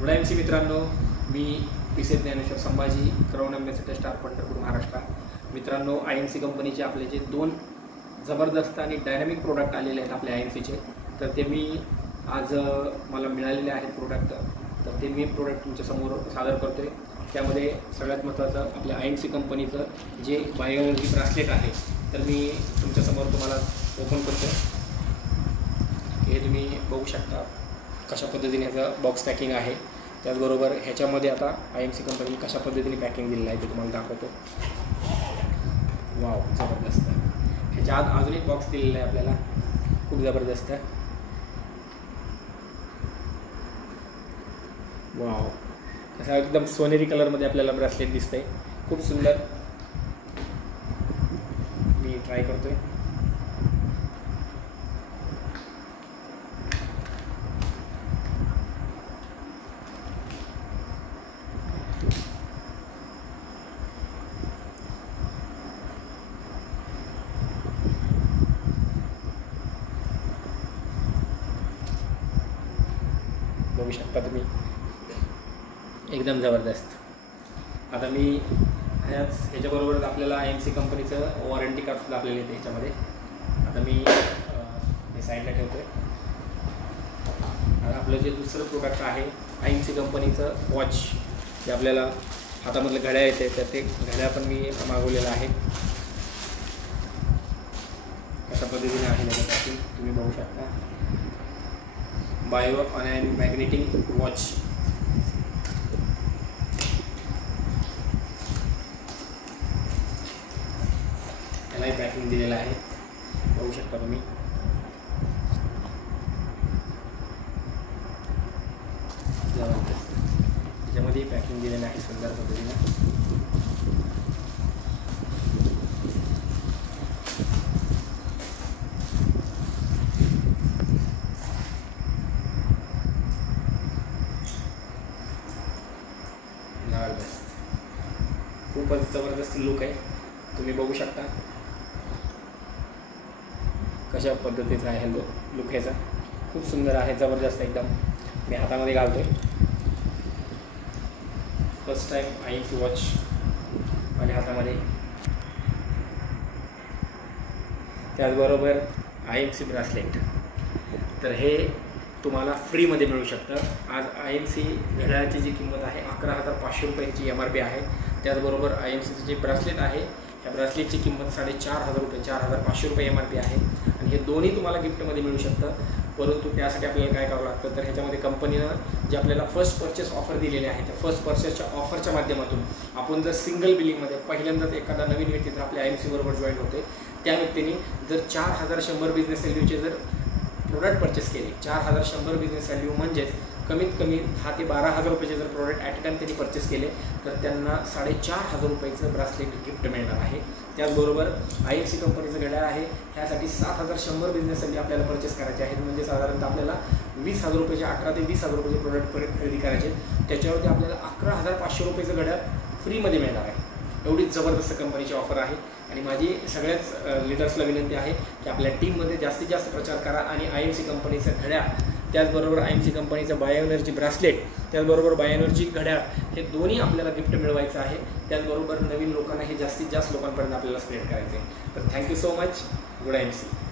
Good मित्रांनो, मी PC Dnyaneshwar Sambhaji करवणंबेसाठी star Pandharpur Maharashtra. मित्रांनो, IMC कंपनीचे आपले जे दोन जबरदस्त आणि डायनॅमिक प्रोडक्ट आलेले आहेत आपल्या IMCचे, तर ते मी आज मला मिळालेले आहेत प्रोडक्ट. तर ते मी प्रोडक्ट तुमच्यासमोर सादर करतो आहे. त्यामध्ये सगळ्यात महत्त्वाचं आपल्या IMC कंपनीचं जे बायो एनर्जी ब्रासलेट आहे, तर मी तुमच्यासमोर तुम्हाला ओपन करतो. हे तुम्ही बघू शकता कशा पद्धतीने ह्याचं बॉक्स पॅकिंग आहे. त्याचबरोबर ह्याच्यामध्ये आता IMC कंपनी कशा पद्धतीने पॅकिंग दिलेलं आहे ते तुम्हाला दाखवतो. वाव, जबरदस्त. ह्याच्या आत अजून एक बॉक्स दिलेला आहे आपल्याला, खूप जबरदस्त. वाव, असा एकदम सोनेरी कलरमध्ये आपल्याला ब्रेसलेट दिसतंय, खूप सुंदर. मी ट्राय करतोय. बघू शकता तुम्ही, एकदम जबरदस्त. आता मी ह्याच्याबरोबर आपल्याला IMC कंपनीचं वॉरंटी कार्ड सुद्धा आपल्याला येते ह्याच्यामध्ये. आता मी हे साईडला ठेवतो आहे. आता आपलं जे दुसरं प्रोडक्ट आहे IMC कंपनीचं वॉच, जे आपल्याला हातामधलं घड्याळ येते, तर ते घड्याळ पण मी मागवलेलं आहे. अशा पद्धतीने आहे त्याच्यासाठी तुम्ही बघू शकता. बायो आणि मॅग्नेटिक वॉच. यालाही पॅकिंग दिलेलं आहे, बघू शकता तुम्ही. जबरदस्त. त्याच्यामध्ये पॅकिंग दिलेलं आहे सुंदर पद्धतीने. खूपच जबरदस्त लुक आहे, तुम्ही बघू शकता कशा पद्धतीचा आहे लुक. ह्याचा खूप सुंदर आहे, जबरदस्त एकदम. मी हातामध्ये घालतोय. फर्स्ट टाइम IMC वॉच माझ्या हातामध्ये. त्याचबरोबर IMC ब्रासलेट, तर हे तुम्हाला फ्रीमध्ये मिळू शकतं. आज IMC घड्याळाची जी किंमत आहे 11,500 रुपयांची MRP आहे. त्याचबरोबर IMCचं जे ब्रासलेट आहे, ह्या ब्रासलेटची किंमत 4,500 रुपये, 4,500 रुपये MRP आहे. आणि हे दोन्ही तुम्हाला गिफ्टमध्ये मिळू शकतं. परंतु त्यासाठी आपल्याला काय करावं लागतं, तर ह्याच्यामध्ये कंपनीनं जे आपल्याला फर्स्ट परचेस ऑफर दिलेले आहे, त्या फर्स्ट परचेसच्या ऑफरच्या माध्यमातून आपण जर सिंगल बिलिंगमध्ये पहिल्यांदाच एखादा नवीन व्यक्ती जर आपल्या IMC बरोबर जॉईन होते, त्या व्यक्तीने जर 4,100 बिझनेस व्हॅल्यूचे जर प्रोडक्ट परचेस केले, 4,100 बिझनेस व्हॅल्यू म्हणजेच कमीत कमी 10,000 ते 12,000 रुपयाचे जर प्रोडक्ट ॲट अ टाईम त्यांनी परचेस केले, तर त्यांना 4,500 रुपयाचं ब्रासलेट गिफ्ट मिळणार आहे. त्याचबरोबर IMC कंपनीचं घड्याळ आहे, ह्यासाठी 7,100 बिझनेस व्हॅल्यू आपल्याला परचेस करायचे आहेत. म्हणजे साधारणतः आपल्याला 20,000 रुपयाचे, 18,000 ते 20,000 रुपयाचे प्रोडक्ट खरेदी करायचे. त्याच्यावरती आपल्याला 11,500 रुपयाचं घड्याळ फ्रीमध्ये मिळणार आहे. एवढी जबरदस्त कंपनीची ऑफर आहे. आणि माझी सगळ्याच लीडर्सला विनंती आहे की आपल्या टीममध्ये जास्तीत जास्त प्रचार करा आणि IMC कंपनीचं घड्याळ, त्याचबरोबर IMC कंपनीचं बायो एनर्जी ब्रासलेट, त्याचबरोबर बायो एनर्जी घड्याळ, हे दोन्ही आपल्याला गिफ्ट मिळवायचं आहे. त्याचबरोबर नवीन लोकांना हे जास्तीत जास्त लोकांपर्यंत आपल्याला स्प्रेड करायचं आहे. तर thank you so much. Good IMC.